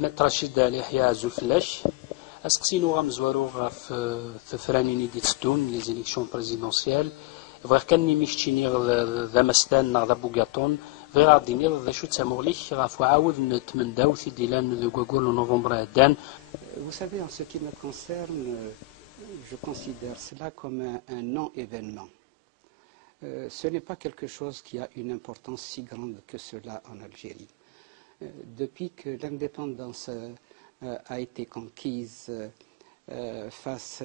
متر رشيد يحيى زوفلاش اسقسينو غامزوارو غاف ثفرانيني دي تستون لي زيليكسيون بريزيدونسيال فغير كاني ميشتيني ذا مستان ذا بوغاتون غير غاديني ذا شو تساموليك غاف وعاود نتمنداو في ديلان ذو كوكول نوفمبر هدان. Vous savez, en ce qui me concerne, je considère cela comme un non-événement. Ce n'est pas quelque chose qui a une importance si grande que cela en Algérie. Depuis que l'indépendance a été conquise face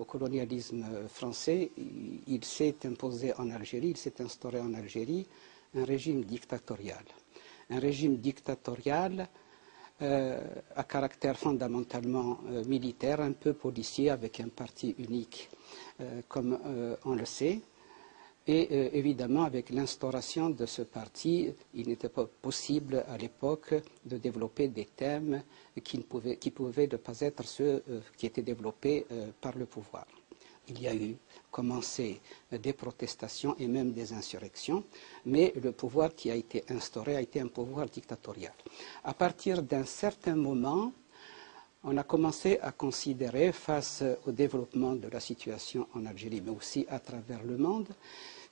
au colonialisme français, il s'est imposé en Algérie, il s'est instauré en Algérie un régime dictatorial. Un régime dictatorial à caractère fondamentalement militaire, un peu policier, avec un parti unique, comme on le sait. Et évidemment, avec l'instauration de ce parti, il n'était pas possible à l'époque de développer des thèmes qui pouvaient ne pas être ceux qui étaient développés par le pouvoir. Il y a eu commencé des protestations et même des insurrections, mais le pouvoir qui a été instauré a été un pouvoir dictatorial. À partir d'un certain moment, on a commencé à considérer, face au développement de la situation en Algérie, mais aussi à travers le monde,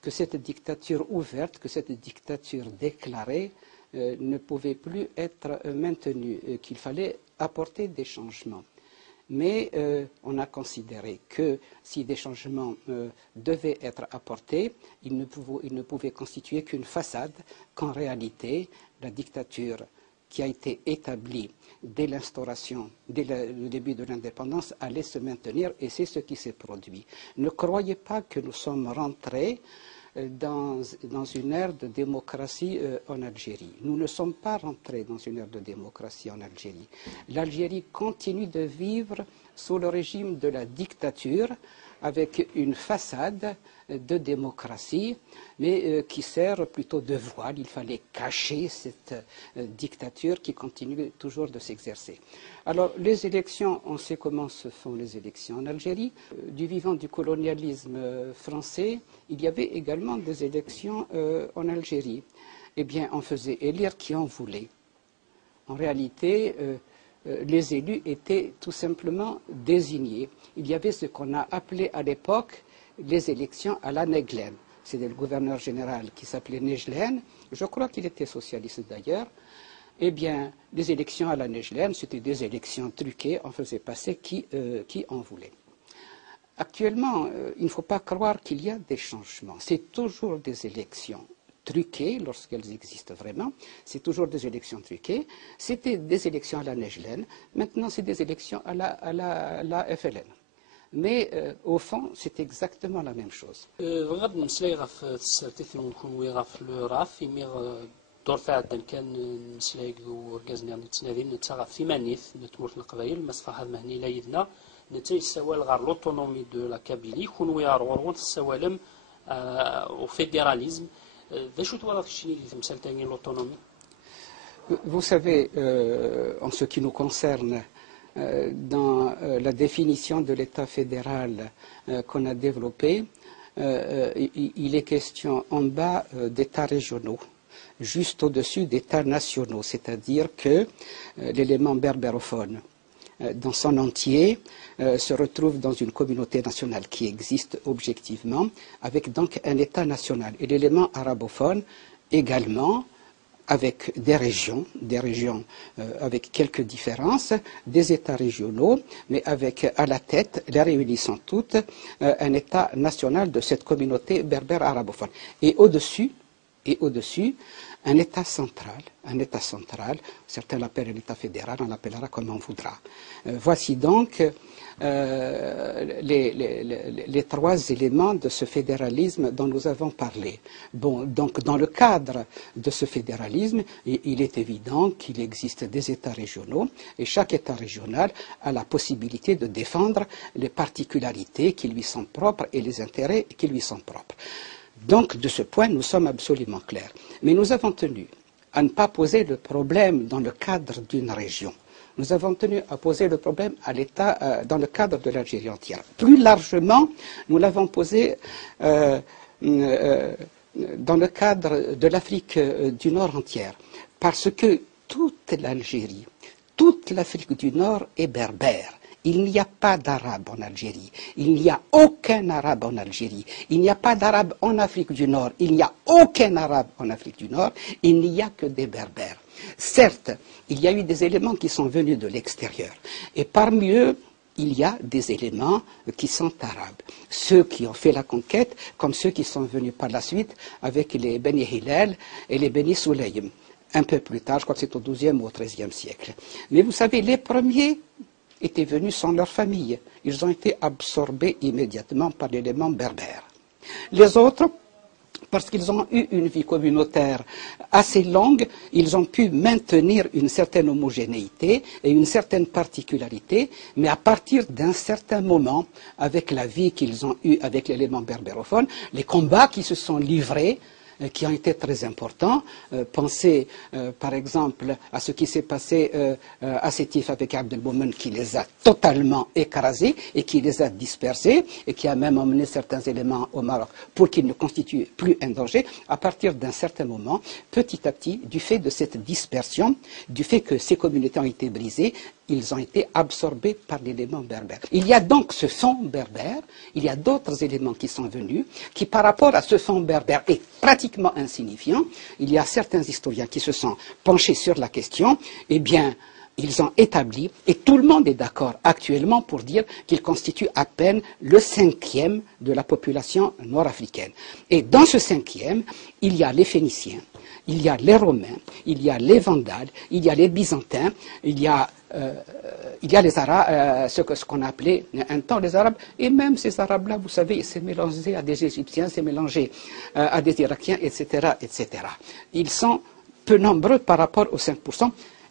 que cette dictature ouverte, que cette dictature déclarée ne pouvait plus être maintenue, qu'il fallait apporter des changements. Mais on a considéré que si des changements devaient être apportés, ils ne pouvaient constituer qu'une façade, qu'en réalité, la dictature qui a été établie dès l'instauration, dès le début de l'indépendance, allait se maintenir, et c'est ce qui s'est produit. Ne croyez pas que nous sommes rentrés dans une ère de démocratie en Algérie. Nous ne sommes pas rentrés dans une ère de démocratie en Algérie. L'Algérie continue de vivre sous le régime de la dictature, avec une façade de démocratie, mais qui sert plutôt de voile. Il fallait cacher cette dictature qui continue toujours de s'exercer. Alors, les élections, on sait comment se font les élections en Algérie. Du vivant du colonialisme français, il y avait également des élections en Algérie. Eh bien, on faisait élire qui on voulait. En réalité, les élus étaient tout simplement désignés. Il y avait ce qu'on a appelé à l'époque les élections à la Neglen. C'était le gouverneur général qui s'appelait Nejlen. Je crois qu'il était socialiste d'ailleurs. Eh bien, les élections à la Nejlen, c'était des élections truquées. On faisait passer qui on voulait. Actuellement, il ne faut pas croire qu'il y a des changements. C'est toujours des élections truquées, lorsqu'elles existent vraiment. C'est toujours des élections truquées. C'était des élections à la Nejlen. Maintenant, c'est des élections à la FLN. Mais au fond, c'est exactement la même chose. دور فعلا كان نسلايق وركزنا نتنادي نتساغ في مانيث نتمرت القبائل مسفح هذا مهني لا يدنا نتاي السوال غير لوتونومي دو لا كابيلي كون يارون السوالم او فيدراليزم ذا شو توالط الشيء اللي تمثل تاني لوتونومي. Vous savez, en ce qui nous concerne, dans la définition de l'État fédéral qu'on a développé, il est question en bas d'États régionaux, juste au-dessus d'États nationaux, c'est-à-dire que l'élément berbérophone dans son entier se retrouve dans une communauté nationale qui existe objectivement, avec donc un État national. Et l'élément arabophone également, avec des régions avec quelques différences, des États régionaux, mais avec à la tête, les réunissant toutes, un État national de cette communauté berbère arabophone. Et au-dessus, un État central, certains l'appellent l'État fédéral, on l'appellera comme on voudra. Voici donc les trois éléments de ce fédéralisme dont nous avons parlé. Bon, donc dans le cadre de ce fédéralisme, il est évident qu'il existe des États régionaux et chaque État régional a la possibilité de défendre les particularités qui lui sont propres et les intérêts qui lui sont propres. Donc, de ce point, nous sommes absolument clairs. Mais nous avons tenu à ne pas poser le problème dans le cadre d'une région. Nous avons tenu à poser le problème à l'État dans le cadre de l'Algérie entière. Plus largement, nous l'avons posé dans le cadre de l'Afrique du Nord entière. Parce que toute l'Algérie, toute l'Afrique du Nord est berbère. Il n'y a pas d'arabe en Algérie. Il n'y a aucun arabe en Algérie. Il n'y a pas d'arabe en Afrique du Nord. Il n'y a aucun arabe en Afrique du Nord. Il n'y a que des berbères. Certes, il y a eu des éléments qui sont venus de l'extérieur. Et parmi eux, il y a des éléments qui sont arabes. Ceux qui ont fait la conquête, comme ceux qui sont venus par la suite avec les Beni Hillel et les Beni Sulaym. Un peu plus tard, je crois que c'est au XIIe ou au XIIIe siècle. Mais vous savez, les premiers étaient venus sans leur famille. Ils ont été absorbés immédiatement par l'élément berbère. Les autres, parce qu'ils ont eu une vie communautaire assez longue, ils ont pu maintenir une certaine homogénéité et une certaine particularité, mais à partir d'un certain moment, avec la vie qu'ils ont eue avec l'élément berbérophone, les combats qui se sont livrés, qui ont été très importants. Pensez par exemple à ce qui s'est passé à Sétif avec Abdelboumen qui les a totalement écrasés et qui les a dispersés et qui a même emmené certains éléments au Maroc pour qu'ils ne constituent plus un danger. À partir d'un certain moment, petit à petit, du fait de cette dispersion, du fait que ces communautés ont été brisées, ils ont été absorbés par l'élément berbère. Il y a donc ce fond berbère, il y a d'autres éléments qui sont venus, qui par rapport à ce fond berbère est pratiquement insignifiant. Il y a certains historiens qui se sont penchés sur la question, eh bien, ils ont établi, et tout le monde est d'accord actuellement pour dire qu'ils constituent à peine le 5e de la population nord-africaine. Et dans ce 5e, il y a les Phéniciens, il y a les Romains, il y a les Vandales, il y a les Byzantins, il y a les Arabes, ce qu'on appelait un temps les Arabes, et même ces Arabes-là, vous savez, c'est mélangé à des Égyptiens, c'est mélangé à des Irakiens, etc., etc. Ils sont peu nombreux par rapport aux 5%.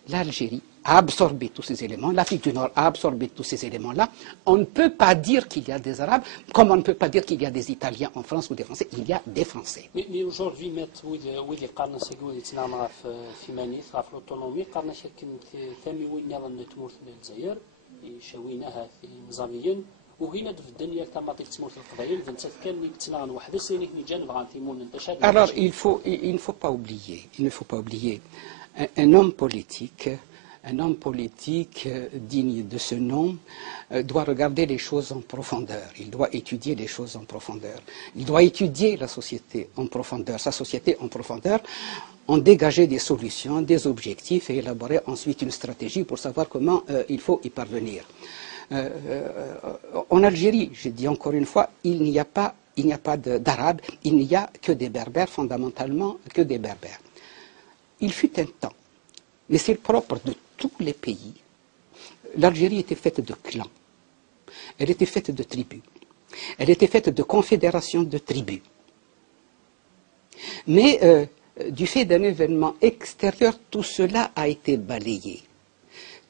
L'Algérie a absorbé tous ces éléments, l'Afrique du Nord a absorbé tous ces éléments-là. On ne peut pas dire qu'il y a des Arabes, comme on ne peut pas dire qu'il y a des Italiens en France ou des Français. Il y a des Français. Mais aujourd'hui, ويلي قارنا سيقول تنعم في مانيث في الأوتونومي قارنا شكل ثامي وين تمورت الجزائر شويناها في نظاميا وهنا في الدنيا كما تمورت القبائل دنت كان تنعم واحد السنين جانب غانتيمون انتشار. Alors il ne faut pas oublier un homme politique. Un homme politique digne de ce nom doit regarder les choses en profondeur. Il doit étudier les choses en profondeur. Il doit étudier la société en profondeur, sa société en profondeur, en dégager des solutions, des objectifs et élaborer ensuite une stratégie pour savoir comment il faut y parvenir. En Algérie, je dis encore une fois, il n'y a pas d'Arabes, il n'y a que des Berbères, fondamentalement que des Berbères. Il fut un temps, mais c'est le propre de tous les pays. L'Algérie était faite de clans, elle était faite de tribus, elle était faite de confédérations de tribus. Mais du fait d'un événement extérieur, tout cela a été balayé.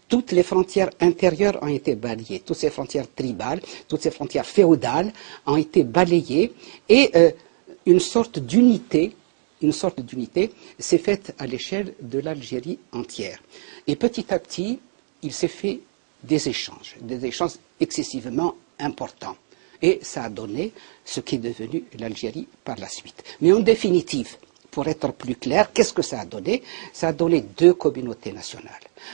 Toutes les frontières intérieures ont été balayées, toutes ces frontières tribales, toutes ces frontières féodales ont été balayées et une sorte d'unité s'est faite à l'échelle de l'Algérie entière. Et petit à petit, il s'est fait des échanges excessivement importants. Et ça a donné ce qui est devenu l'Algérie par la suite. Mais en définitive, pour être plus clair, qu'est-ce que ça a donné? Ça a donné deux communautés nationales.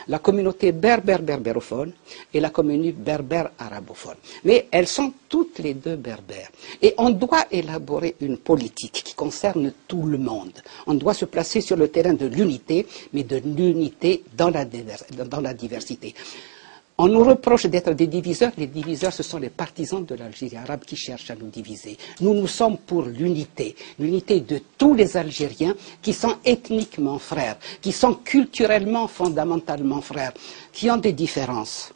La communauté berbère-berbérophone et la communauté berbère-arabophone. Mais elles sont toutes les deux berbères. Et on doit élaborer une politique qui concerne tout le monde. On doit se placer sur le terrain de l'unité, mais de l'unité dans la diversité. On nous reproche d'être des diviseurs. Les diviseurs, ce sont les partisans de l'Algérie arabe qui cherchent à nous diviser. Nous sommes pour l'unité de tous les Algériens qui sont ethniquement frères, qui sont culturellement, fondamentalement frères, qui ont des différences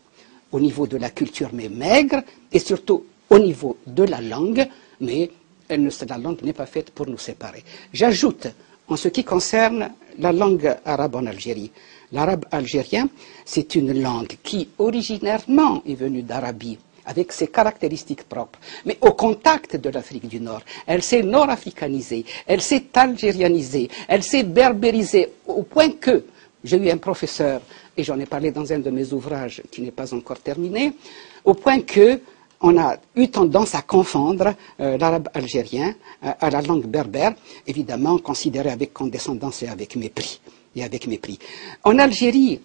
au niveau de la culture, mais maigres, et surtout au niveau de la langue, mais la langue n'est pas faite pour nous séparer. J'ajoute, en ce qui concerne la langue arabe en Algérie, l'arabe algérien, c'est une langue qui originairement est venue d'Arabie, avec ses caractéristiques propres. Mais au contact de l'Afrique du Nord, elle s'est nord-africanisée, elle s'est algérianisée, elle s'est berbérisée, au point que, j'ai eu un professeur, et j'en ai parlé dans un de mes ouvrages qui n'est pas encore terminé, au point que on a eu tendance à confondre l'arabe algérien à la langue berbère, évidemment considérée avec condescendance et avec mépris. En Algérie,